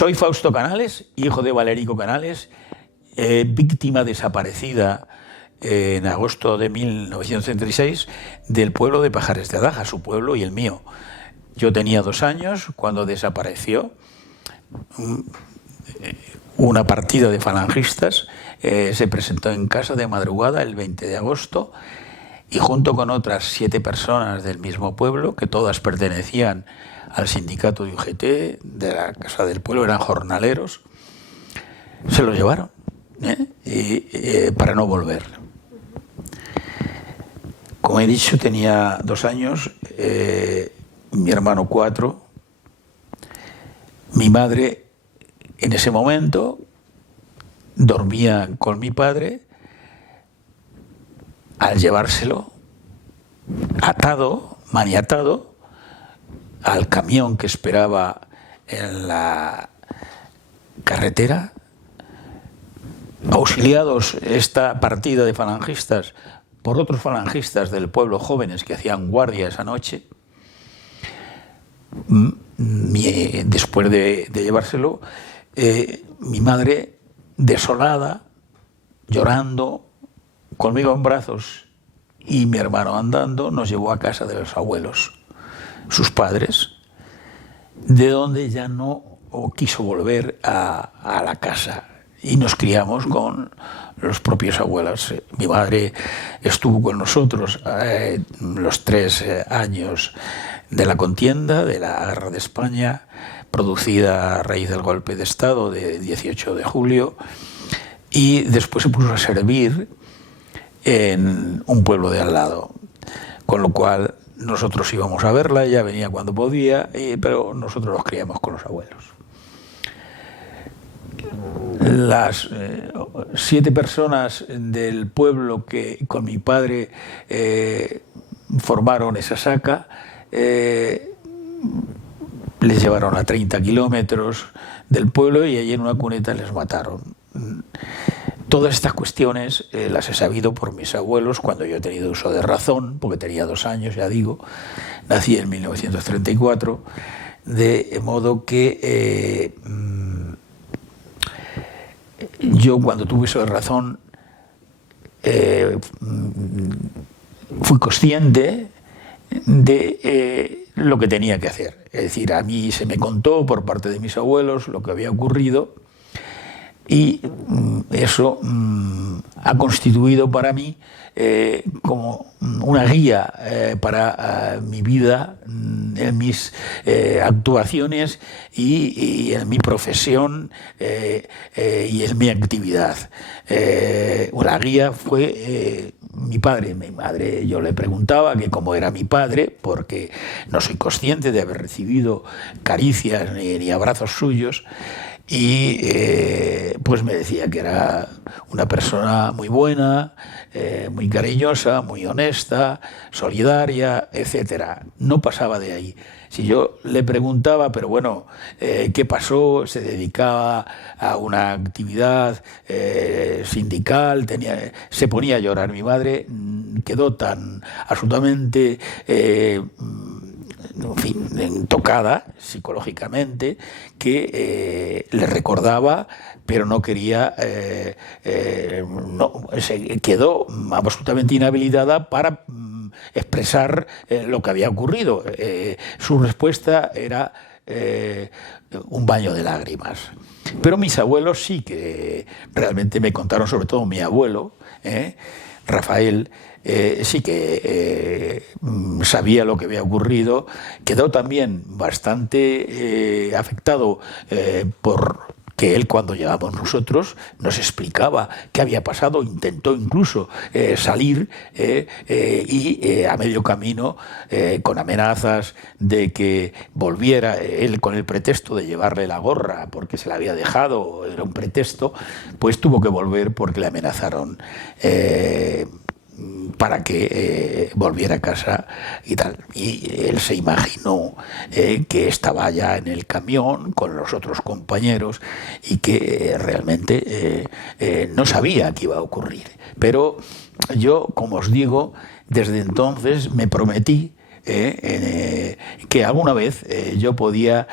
Soy Fausto Canales, hijo de Valerico Canales, víctima desaparecida en agosto de 1936 del pueblo de Pajares de Adaja, su pueblo y el mío. Yo tenía 2 años cuando desapareció una partida de falangistas. Se presentó en casa de madrugada el 20 de agosto y junto con otras 7 personas del mismo pueblo, que todas pertenecían al sindicato de UGT, de la Casa del Pueblo, eran jornaleros, se los llevaron para no volver. Como he dicho, tenía 2 años, mi hermano 4, mi madre en ese momento dormía con mi padre. Al llevárselo atado, maniatado, al camión que esperaba en la carretera, auxiliados esta partida de falangistas por otros falangistas del pueblo jóvenes que hacían guardia esa noche. Después de llevárselo, mi madre, desolada, llorando, conmigo en brazos y mi hermano andando, nos llevó a casa de los abuelos, sus padres, de donde ya no quiso volver a la casa, y nos criamos con los propios abuelos. Mi madre estuvo con nosotros los 3 años de la contienda, de la Guerra de España, producida a raíz del golpe de Estado de 18 de julio, y después se puso a servir en un pueblo de al lado, con lo cual nosotros íbamos a verla, ella venía cuando podía, pero nosotros nos criamos con los abuelos. Las 7 personas del pueblo que con mi padre formaron esa saca, les llevaron a 30 kilómetros del pueblo y allí en una cuneta les mataron. Todas estas cuestiones las he sabido por mis abuelos cuando yo he tenido uso de razón, porque tenía 2 años, ya digo, nací en 1934, de modo que yo cuando tuve uso de razón fui consciente de lo que tenía que hacer. Es decir, a mí se me contó por parte de mis abuelos lo que había ocurrido, y eso ha constituido para mí como una guía para mi vida, en mis actuaciones y en mi profesión y en mi actividad. La guía fue mi padre. Mi madre, yo le preguntaba que cómo era mi padre, porque no soy consciente de haber recibido caricias ni abrazos suyos. Y pues me decía que era una persona muy buena, muy cariñosa, muy honesta, solidaria, etc. No pasaba de ahí. Si yo le preguntaba, pero bueno, ¿qué pasó? Se dedicaba a una actividad sindical, se ponía a llorar. Mi madre quedó tan absolutamente en fin, tocada psicológicamente, que le recordaba, pero no quería, quedó absolutamente inhabilitada para expresar lo que había ocurrido. Su respuesta era un baño de lágrimas. Pero mis abuelos sí que realmente me contaron, sobre todo mi abuelo, Rafael, sí que sabía lo que había ocurrido. Quedó también bastante afectado porque él, cuando llegamos nosotros, nos explicaba qué había pasado. Intentó incluso salir y a medio camino, con amenazas de que volviera, él con el pretexto de llevarle la gorra porque se la había dejado, era un pretexto, pues tuvo que volver porque le amenazaron para que volviera a casa y tal. Y él se imaginó que estaba ya en el camión con los otros compañeros y que realmente no sabía qué iba a ocurrir. Pero yo, como os digo, desde entonces me prometí que alguna vez yo podía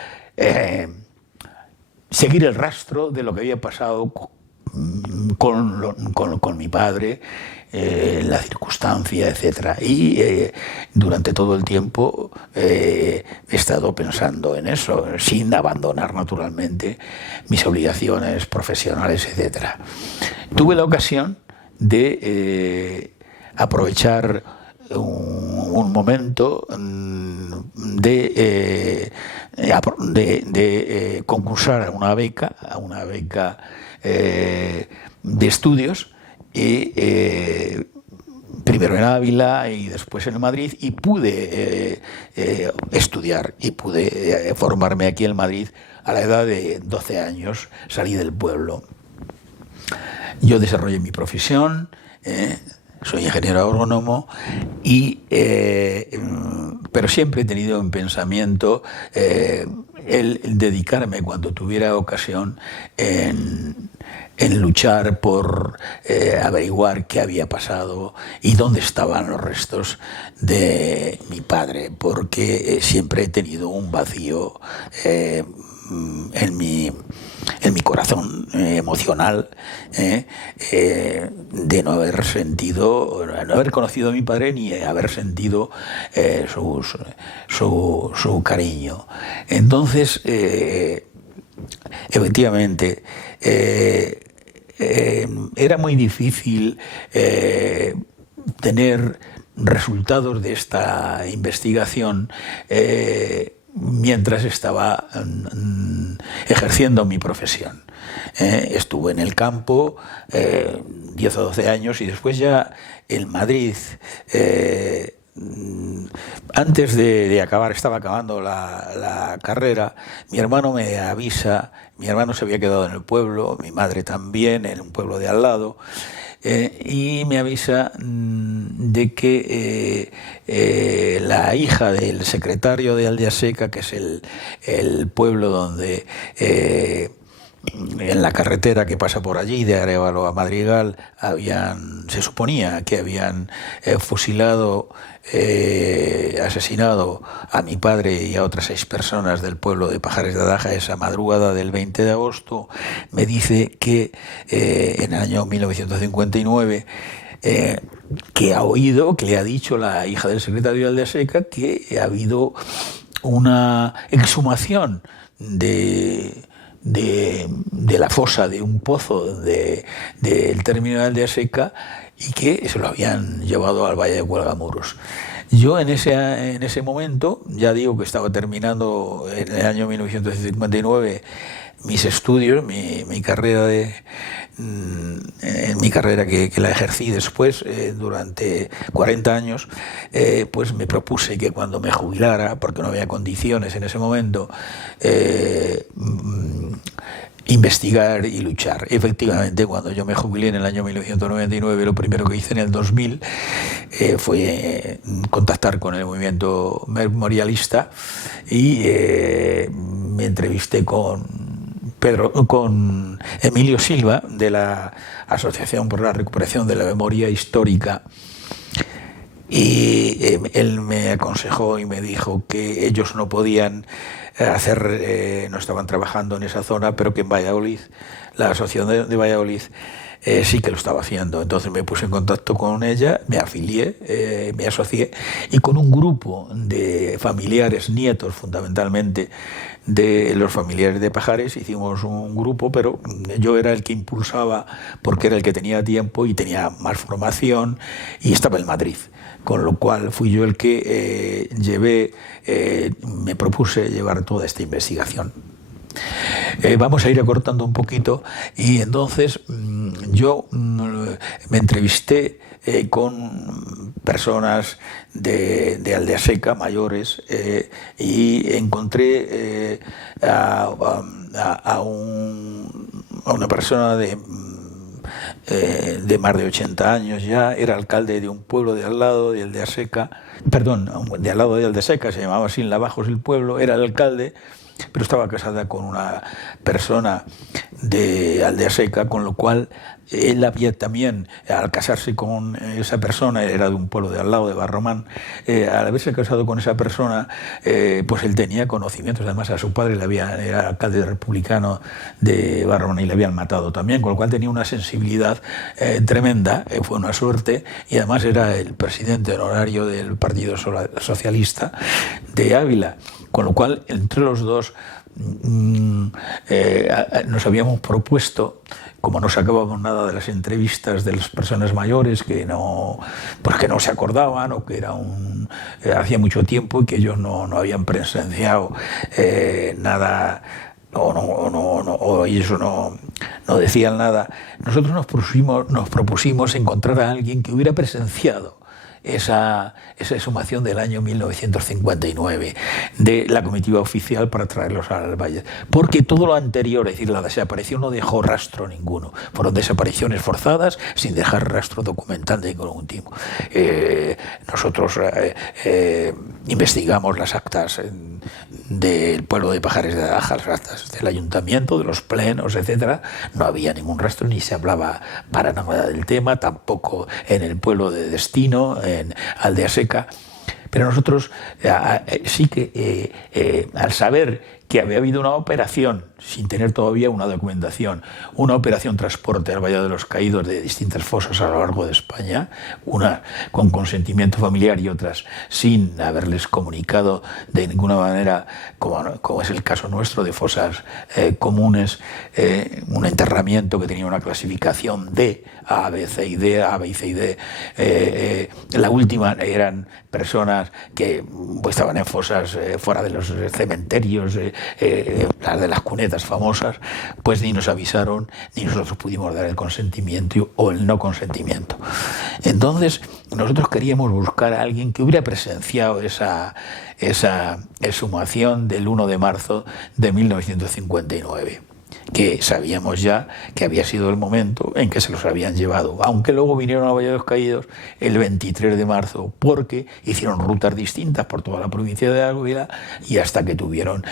seguir el rastro de lo que había pasado con mi padre, la circunstancia, etc. Y durante todo el tiempo he estado pensando en eso, sin abandonar naturalmente mis obligaciones profesionales, etc. Tuve la ocasión de aprovechar un momento de concursar a una beca de estudios, y primero en Ávila y después en Madrid, y pude estudiar y pude formarme aquí en Madrid a la edad de 12 años. Salí del pueblo. Yo desarrollé mi profesión, soy ingeniero agrónomo, pero siempre he tenido en pensamiento el dedicarme, cuando tuviera ocasión, en luchar por averiguar qué había pasado y dónde estaban los restos de mi padre, porque siempre he tenido un vacío en mi corazón emocional, de no haber conocido a mi padre, ni haber sentido su cariño. Entonces, efectivamente, era muy difícil tener resultados de esta investigación mientras estaba ejerciendo mi profesión. Estuve en el campo 10 o 12 años, y después ya en Madrid, antes de acabar, estaba acabando la carrera, mi hermano me avisa. Mi hermano se había quedado en el pueblo, mi madre también, en un pueblo de al lado, y me avisa de que la hija del secretario de Aldeaseca, que es el pueblo donde, en la carretera que pasa por allí, de Arévalo a Madrigal, se suponía que habían fusilado, asesinado a mi padre y a otras 6 personas del pueblo de Pajares de Adaja esa madrugada del 20 de agosto, me dice que en el año 1959, que ha oído, que le ha dicho la hija del secretario de Aldeaseca, que ha habido una exhumación de la fosa de un pozo del término de Aldeaseca, y que se lo habían llevado al Valle de Cuelgamuros. Yo en ese momento, ya digo que estaba terminando en el año 1959 mis estudios, mi carrera mi carrera que la ejercí después durante 40 años, pues me propuse que cuando me jubilara, porque no había condiciones en ese momento, investigar y luchar. Efectivamente, cuando yo me jubilé en el año 1999, lo primero que hice en el 2000 fue contactar con el movimiento memorialista, y me entrevisté con Emilio Silva, de la Asociación por la Recuperación de la Memoria Histórica, y él me aconsejó y me dijo que ellos no podían no estaban trabajando en esa zona, pero que en Valladolid, la Asociación de Valladolid, sí que lo estaba haciendo. Entonces me puse en contacto con ella, me afilié, me asocié, y con un grupo de familiares, nietos fundamentalmente, de los familiares de Pajares, hicimos un grupo, pero yo era el que impulsaba, porque era el que tenía tiempo y tenía más formación, y estaba en Madrid, con lo cual fui yo el que me propuse llevar toda esta investigación. Vamos a ir acortando un poquito, y entonces yo me entrevisté con personas de Aldeaseca, mayores, y encontré a una persona de más de 80 años ya. Era alcalde de un pueblo de al lado de Aldeaseca, perdón, de al lado de Aldeaseca, se llamaba Sin Lavajos el pueblo. Era el alcalde, pero estaba casada con una persona de Aldeaseca, con lo cual él había también, al casarse con esa persona, era de un pueblo de al lado, de Barromán, al haberse casado con esa persona, pues él tenía conocimientos. Además, a su padre era alcalde republicano de Barromán y le habían matado también, con lo cual tenía una sensibilidad tremenda, fue una suerte, y además era el presidente honorario del Partido Socialista de Ávila, con lo cual entre los dos nos habíamos propuesto, como no sacábamos nada de las entrevistas de las personas mayores que no se acordaban, o que hacía mucho tiempo y que ellos no habían presenciado nada, o ellos no decían nada, nosotros nos propusimos encontrar a alguien que hubiera presenciado esa exhumación del año 1959 de la comitiva oficial para traerlos al valle. Porque todo lo anterior, es decir, la desaparición, no dejó rastro ninguno. Fueron desapariciones forzadas sin dejar rastro documental de ningún tipo. Nosotros investigamos las actas del pueblo de Pajares de Aja, las actas del ayuntamiento, de los plenos, etcétera. No había ningún rastro, ni se hablaba para nada del tema, tampoco en el pueblo de destino, en Aldeaseca. Pero nosotros sí que, al saber que había habido una operación, sin tener todavía una documentación, una operación transporte al Valle de los Caídos de distintas fosas a lo largo de España, una con consentimiento familiar y otras sin haberles comunicado de ninguna manera, como es el caso nuestro, de fosas comunes, un enterramiento que tenía una clasificación D, A, B, C y D, A, B, C y D. La última eran personas que estaban en fosas fuera de los cementerios, las de las cunetas famosas, pues ni nos avisaron, ni nosotros pudimos dar el consentimiento o el no consentimiento. Entonces, nosotros queríamos buscar a alguien que hubiera presenciado esa exhumación del 1 de marzo de 1959. Que sabíamos ya que había sido el momento en que se los habían llevado, aunque luego vinieron a Valle de los Caídos el 23 de marzo, porque hicieron rutas distintas por toda la provincia de Ávila, y hasta que tuvieron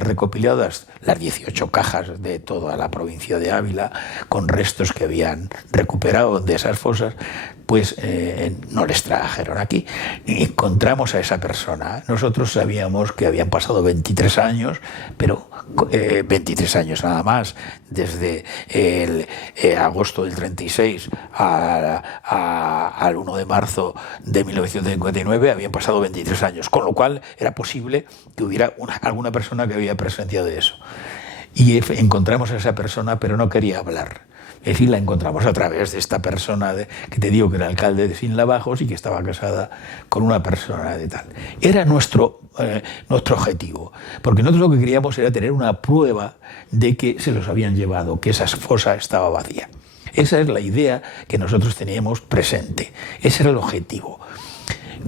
recopiladas las 18 cajas de toda la provincia de Ávila, con restos que habían recuperado de esas fosas, pues no les trajeron aquí. Y encontramos a esa persona. Nosotros sabíamos que habían pasado 23 años, pero 23 años nada más, desde el agosto del 36 al 1 de marzo de 1959, habían pasado 23 años, con lo cual era posible que hubiera alguna persona que había presenciado eso. Y encontramos a esa persona, pero no quería hablar. Es decir, la encontramos a través de esta persona que te digo que era alcalde de Sinlavajos y que estaba casada con una persona de tal. Era nuestro objetivo, porque nosotros lo que queríamos era tener una prueba de que se los habían llevado, que esa fosa estaba vacía. Esa es la idea que nosotros teníamos presente, ese era el objetivo.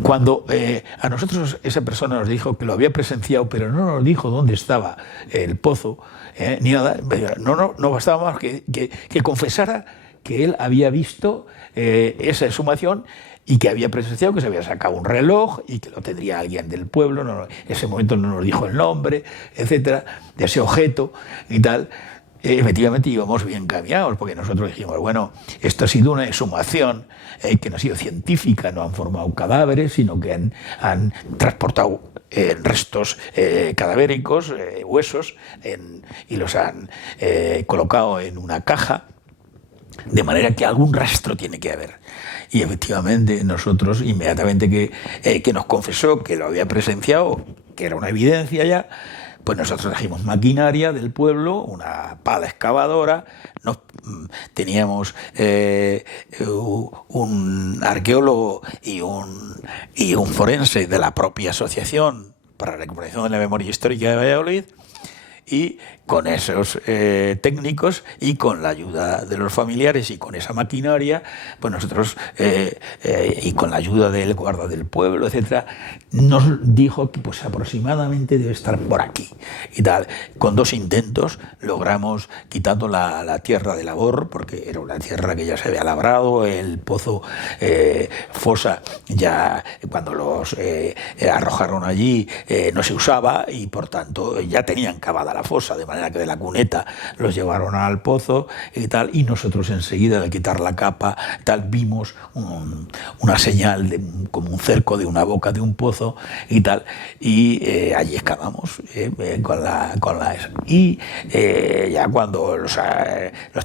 Cuando a nosotros esa persona nos dijo que lo había presenciado, pero no nos dijo dónde estaba el pozo, ni nada, no bastaba más que confesara que él había visto esa exhumación y que había presenciado que se había sacado un reloj y que lo tendría alguien del pueblo. En ese momento no nos dijo el nombre, etcétera, de ese objeto y tal. Efectivamente íbamos bien cambiados, porque nosotros dijimos, bueno, esto ha sido una exhumación que no ha sido científica, no han formado cadáveres, sino que han transportado restos cadavéricos, huesos, y los han colocado en una caja, de manera que algún rastro tiene que haber. Y efectivamente nosotros, inmediatamente que nos confesó que lo había presenciado, que era una evidencia ya, pues nosotros trajimos maquinaria del pueblo, una pala excavadora, teníamos un arqueólogo y un forense de la propia asociación para la recuperación de la memoria histórica de Valladolid, y con esos técnicos y con la ayuda de los familiares y con esa maquinaria, pues nosotros, y con la ayuda del guarda del pueblo, etcétera, nos dijo que pues aproximadamente debe estar por aquí y tal. Con 2 intentos logramos, quitando la tierra de labor, porque era una tierra que ya se había labrado, el pozo fosa ya cuando los arrojaron allí no se usaba y por tanto ya tenían cavada la fosa, de manera que de la cuneta los llevaron al pozo y tal, y nosotros enseguida, al quitar la capa tal, vimos una señal de como un cerco de una boca de un pozo y tal, y allí excavamos y ya cuando los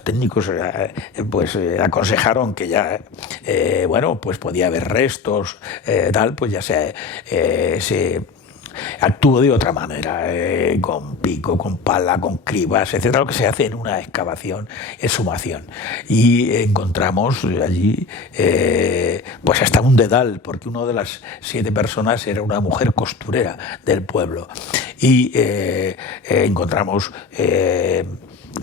técnicos pues aconsejaron que ya bueno, pues podía haber restos tal, pues ya se actuó de otra manera, con pico, con pala, con cribas, etcétera, lo que se hace en una excavación, exhumación. Y encontramos allí pues hasta un dedal, porque una de las 7 personas era una mujer costurera del pueblo. Y encontramos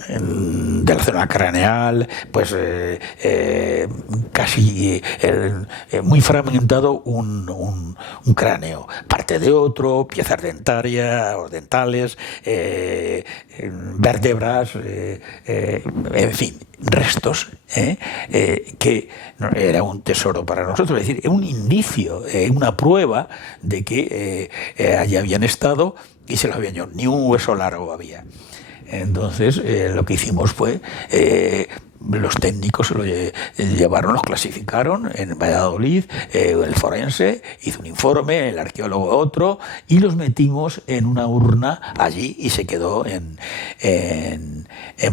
de la zona craneal, pues casi muy fragmentado un cráneo, parte de otro, piezas dentarias o dentales, vértebras, en fin, restos que era un tesoro para nosotros, es decir, un indicio, una prueba de que allí habían estado y se los habían llevado, ni un hueso largo había. Entonces lo que hicimos fue, los técnicos se lo llevaron, los clasificaron en Valladolid, el forense hizo un informe, el arqueólogo otro, y los metimos en una urna allí y se quedó en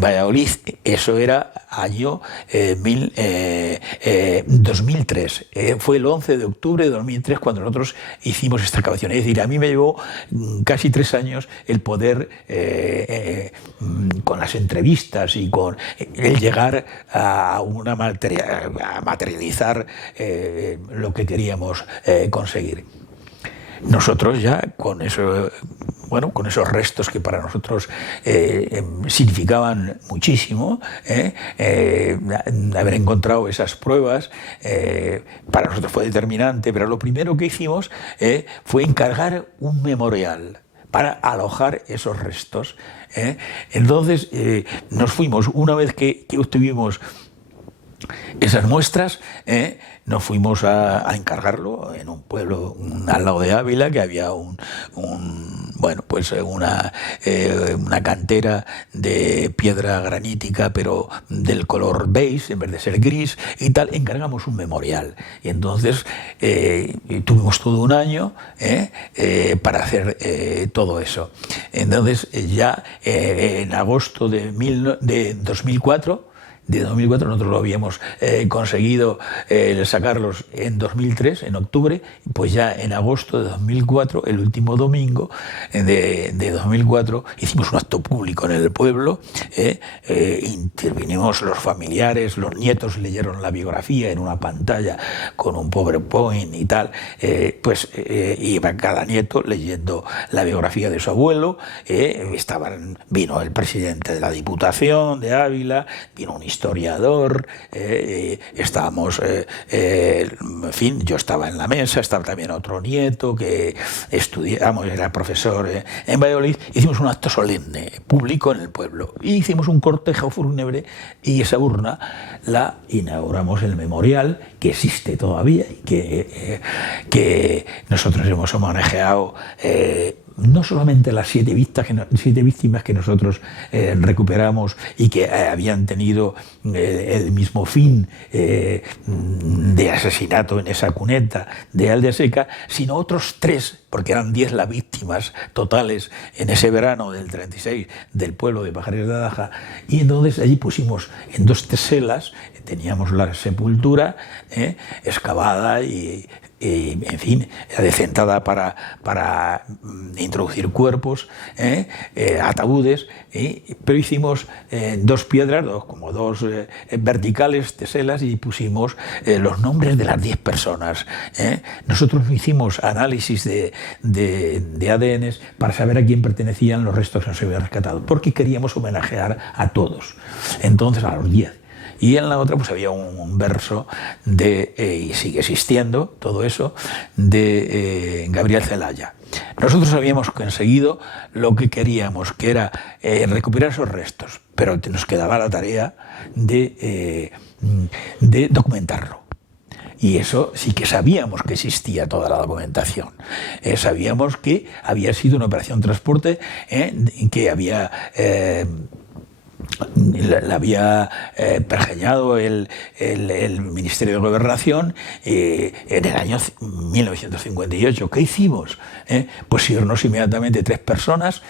Valladolid. Eso era año 2003. Fue el 11 de octubre de 2003 cuando nosotros hicimos esta excavación. Es decir, a mí me llevó casi 3 años el poder, con las entrevistas y con el llegar a materializar lo que queríamos conseguir. Nosotros ya con eso, bueno, con esos restos que para nosotros significaban muchísimo, haber encontrado esas pruebas para nosotros fue determinante, pero lo primero que hicimos fue encargar un memorial para alojar esos restos. Entonces nos fuimos, una vez que obtuvimos esas muestras, nos fuimos a encargarlo en un pueblo al lado de Ávila, que había bueno, pues una cantera de piedra granítica, pero del color beige en vez de ser gris y tal. Encargamos un memorial y entonces tuvimos todo un año para hacer todo eso. Entonces ya en agosto de 2004 nosotros lo habíamos conseguido sacarlos en 2003, en octubre, pues ya en agosto de 2004, el último domingo de 2004, hicimos un acto público en el pueblo, intervinimos los familiares, los nietos leyeron la biografía en una pantalla con un PowerPoint y tal, pues iba cada nieto leyendo la biografía de su abuelo, vino el presidente de la Diputación de Ávila, vino un historiador, estábamos, en fin, yo estaba en la mesa, estaba también otro nieto que estudiamos, era profesor en Valladolid. Hicimos un acto solemne, público en el pueblo, y hicimos un cortejo fúnebre y esa urna la inauguramos, el memorial, que existe todavía y que nosotros hemos homenajeado no solamente las 7 víctimas que nosotros recuperamos y que habían tenido el mismo fin de asesinato en esa cuneta de Aldeaseca, sino otros 3, porque eran 10 las víctimas totales en ese verano del 36 del pueblo de Pajares de Adaja. Y entonces allí pusimos en 2 teselas, teníamos la sepultura excavada y en fin, adecentada para introducir cuerpos, ataúdes, pero hicimos dos piedras, como dos verticales, teselas, y pusimos los nombres de las 10 personas. Nosotros hicimos análisis de ADN para saber a quién pertenecían los restos que nos habían rescatado, porque queríamos homenajear a todos, entonces a los 10. Y en la otra pues había un verso y sigue existiendo todo eso, de Gabriel Celaya. Nosotros habíamos conseguido lo que queríamos, que era recuperar esos restos, pero nos quedaba la tarea de documentarlo. Y eso sí que sabíamos que existía toda la documentación. Sabíamos que había sido una operación de transporte, que había... la había pergeñado el Ministerio de Gobernación en el año 1958. ¿Qué hicimos? Pues irnos inmediatamente 3 personas,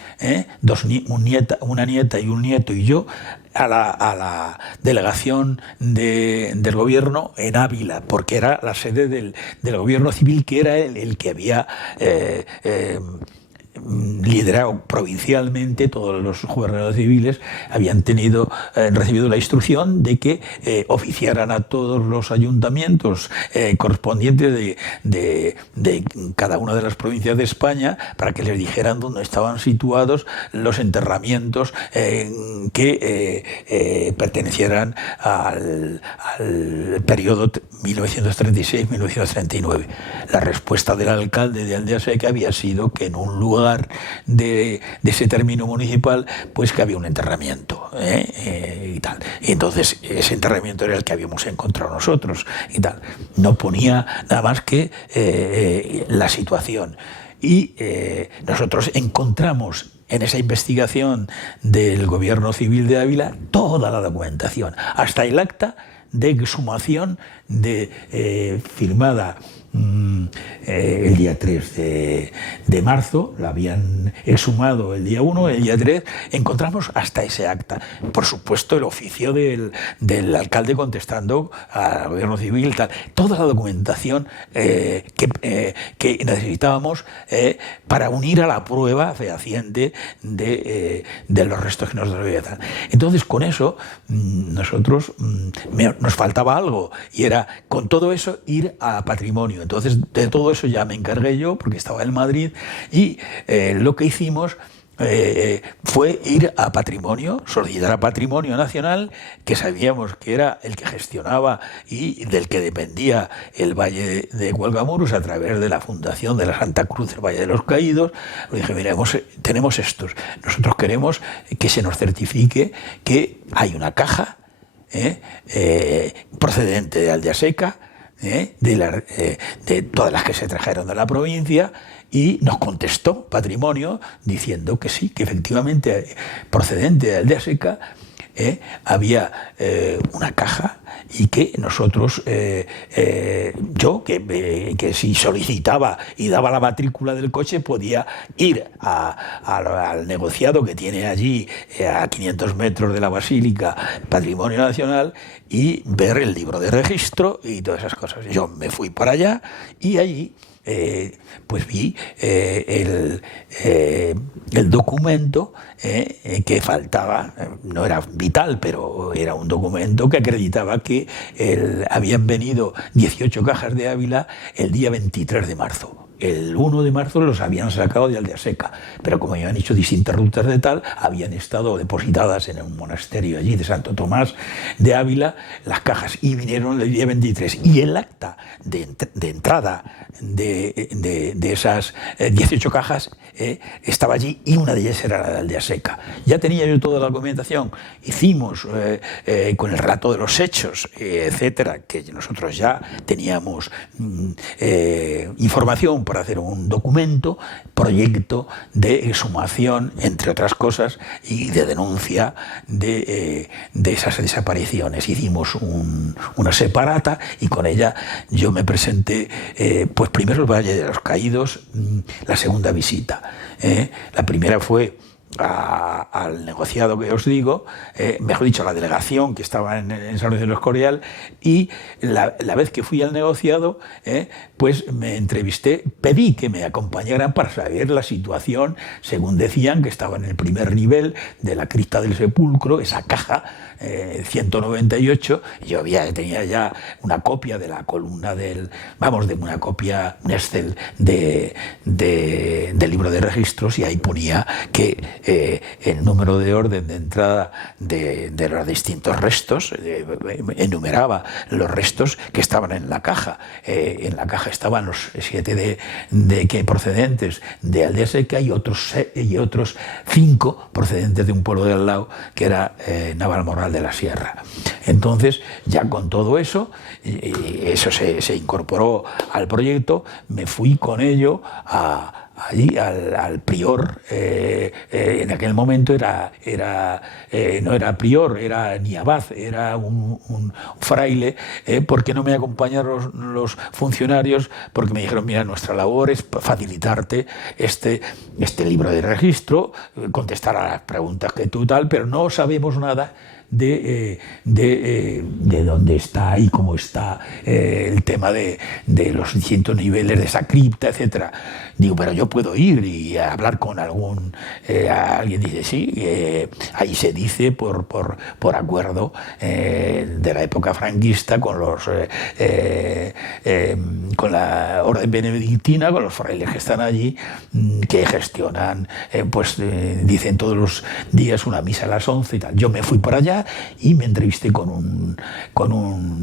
una nieta y un nieto y yo, a la delegación del gobierno en Ávila, porque era la sede del gobierno civil, que era el que había liderado provincialmente. Todos los gobernadores civiles habían recibido la instrucción de que oficiaran a todos los ayuntamientos correspondientes de cada una de las provincias de España, para que les dijeran dónde estaban situados los enterramientos que pertenecieran al periodo 1936-1939. La respuesta del alcalde de Aldeaseca había sido que en un lugar de ese término municipal, pues que había un enterramiento, y tal. Y entonces ese enterramiento era el que habíamos encontrado nosotros y tal. No ponía nada más que la situación. Y nosotros encontramos en esa investigación del Gobierno Civil de Ávila toda la documentación, hasta el acta de exhumación firmada el día 3 de marzo, la habían exhumado el día 1, el día 3 encontramos hasta ese acta. Por supuesto, el oficio del alcalde contestando al gobierno civil, tal, toda la documentación que necesitábamos para unir a la prueba fehaciente de los restos que nos habían dado. Entonces, con eso, nosotros nos faltaba algo, y era, con todo eso, ir a patrimonio. Entonces, de todo eso ya me encargué yo, porque estaba en Madrid, y lo que hicimos fue ir a Patrimonio, solicitar a Patrimonio Nacional, que sabíamos que era el que gestionaba y del que dependía el Valle de Gualgamurus a través de la Fundación de la Santa Cruz del Valle de los Caídos. Le dije, mira, tenemos estos, nosotros queremos que se nos certifique que hay una caja procedente de Aldeaseca, de todas las que se trajeron de la provincia, y nos contestó Patrimonio diciendo que sí, que efectivamente procedente de Aldeaseca había una caja, y que nosotros, yo que si solicitaba y daba la matrícula del coche, podía ir al negociado que tiene allí a 500 metros de la Basílica, Patrimonio Nacional, y ver el libro de registro y todas esas cosas. Yo me fui para allá y allí pues vi el documento que faltaba. No era vital, pero era un documento que acreditaba que habían venido 18 cajas de Ávila el día 23 de marzo. El 1 de marzo los habían sacado de Aldeaseca, pero como habían hecho distintas rutas de tal, habían estado depositadas en un monasterio allí de Santo Tomás de Ávila las cajas, y vinieron el día 23. Y el acta de entrada de esas 18 cajas estaba allí, y una de ellas era la de Aldeaseca. Ya tenía yo toda la documentación. Hicimos con el relato de los hechos, etcétera, que nosotros ya teníamos información para hacer un documento, proyecto de exhumación, entre otras cosas, y de denuncia de esas desapariciones. Hicimos una separata, y con ella yo me presenté, pues primero el Valle de los Caídos, la segunda visita. La primera fue al negociado que os digo, mejor dicho, a la delegación que estaba en San Luis de los Escorial, y la vez que fui al negociado, pues me entrevisté, pedí que me acompañaran para saber la situación, según decían, que estaba en el primer nivel de la cripta del sepulcro, esa caja 198. Yo tenía ya una copia de la columna de una copia, un Excel del libro de registros, y ahí ponía que el número de orden de entrada de los distintos restos, enumeraba los restos que estaban en la caja. En la caja estaban los 7 que procedentes de Aldea Seca y otros 5 procedentes de un pueblo de al lado, que era Navalmoral de la Sierra. Entonces, ya con todo eso, eso se incorporó al proyecto, me fui con ello allí al prior. En aquel momento no era prior, era ni abad, era un fraile, porque no me acompañaron los funcionarios, porque me dijeron: mira, nuestra labor es facilitarte este libro de registro, contestar a las preguntas que tú tal, pero no sabemos nada de dónde está y cómo está el tema de los distintos niveles de esa cripta, etcétera. Digo, pero yo puedo ir y hablar con alguien. Dice, sí, ahí se dice por acuerdo de la época franquista con la orden benedictina, con los frailes que están allí, que gestionan, dicen todos los días una misa a las 11 y tal. Yo me fui por allá y me entrevisté con un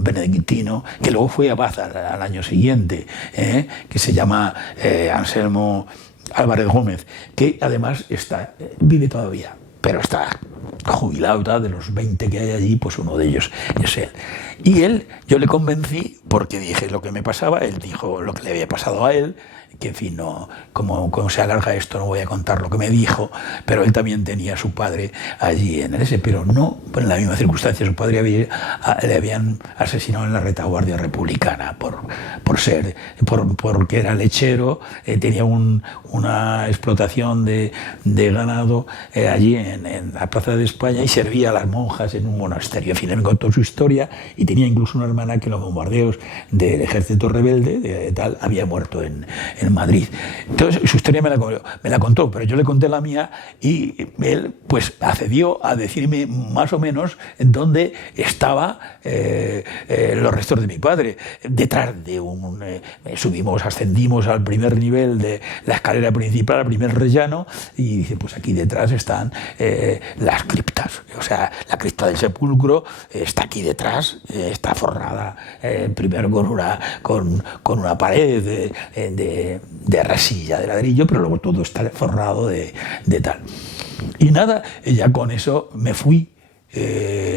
benedictino que luego fue abad al año siguiente, que se llama Anselmo Álvarez Gómez, que además vive todavía, pero está jubilado, de los 20 que hay allí, pues uno de ellos es él. Y yo le convencí, porque dije lo que me pasaba, él dijo lo que le había pasado a él, que en fin, como se alarga esto, no voy a contar lo que me dijo, pero él también tenía a su padre allí en pero no en la misma circunstancia. Su padre le habían asesinado en la retaguardia republicana porque era lechero, tenía una explotación de ganado allí en la Plaza de España, y servía a las monjas en un monasterio. En fin, él me contó su historia, y tenía incluso una hermana que en los bombardeos del ejército rebelde había muerto en Madrid. Entonces, su historia me la contó, pero yo le conté la mía, y él pues accedió a decirme más o menos en dónde estaba los restos de mi padre. Detrás de ascendimos al primer nivel de la escalera principal, al primer rellano, y dice, pues aquí detrás están las criptas. O sea, la cripta del sepulcro está aquí detrás, está forrada primero con una pared de resilla de ladrillo, pero luego todo está forrado de tal. Y nada, ya con eso me fui.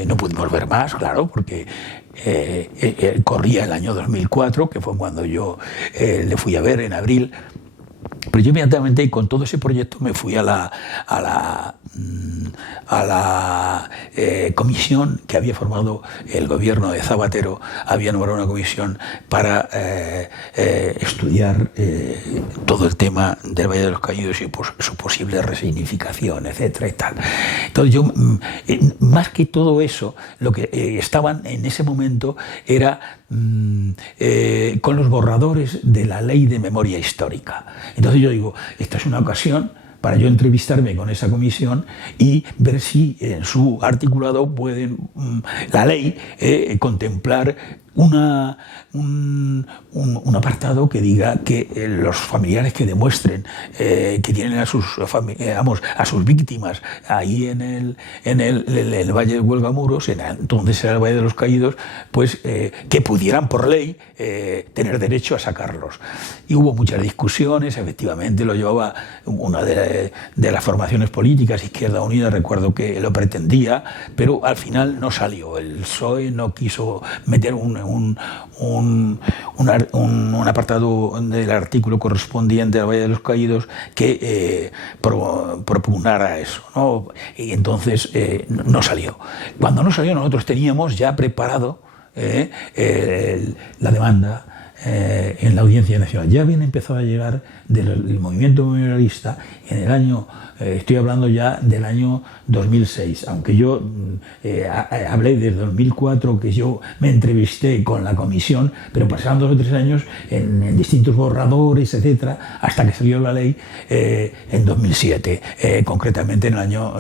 No pudimos ver más, claro, porque corría el año 2004, que fue cuando yo le fui a ver en abril. Pero yo inmediatamente, con todo ese proyecto, me fui a la comisión que había formado el gobierno de Zapatero. Había nombrado una comisión para estudiar todo el tema del Valle de los Caídos y su posible resignificación, etcétera y tal. Entonces yo, más que todo eso, lo que estaban en ese momento era con los borradores de la Ley de Memoria Histórica. Entonces yo digo, esta es una ocasión para yo entrevistarme con esa comisión y ver si en su articulado pueden la ley contemplar un apartado que diga que los familiares que demuestren que tienen a sus víctimas ahí en el Valle de Huelgamuros, entonces era el Valle de los Caídos, pues que pudieran por ley tener derecho a sacarlos. Y hubo muchas discusiones. Efectivamente lo llevaba una de las formaciones políticas, Izquierda Unida, recuerdo que lo pretendía, pero al final no salió. El PSOE no quiso meter un apartado del artículo correspondiente al Valle de los Caídos que propugnara eso, ¿no? Y entonces no salió. Cuando no salió, nosotros teníamos ya preparado la demanda en la Audiencia Nacional. Ya habían empezado a llegar del movimiento memorialista en el año, estoy hablando ya del año 2006, aunque yo hablé desde 2004, que yo me entrevisté con la comisión, pero pasaron 2 o 3 años en distintos borradores, etcétera, hasta que salió la ley en 2007, concretamente en el año,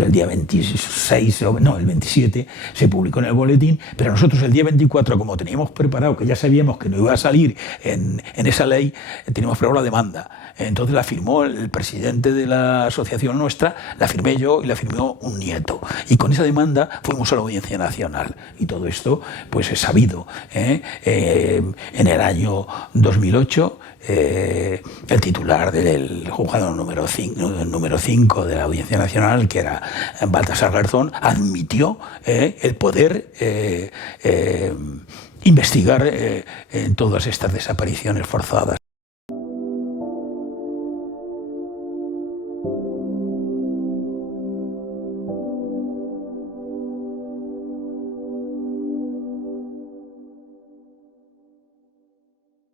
el día 26, no, el 27 se publicó en el boletín, pero nosotros el día 24, como teníamos preparado, que ya sabíamos que no iba a salir en esa ley, teníamos preparado la demanda. Entonces la firmó el presidente de la asociación nuestra, la firmé yo y la firmó un nieto. Y con esa demanda fuimos a la Audiencia Nacional. Y todo esto pues es sabido. En el año 2008 el titular del juzgado número 5 de la Audiencia Nacional, que era Baltasar Garzón, admitió el poder investigar en todas estas desapariciones forzadas.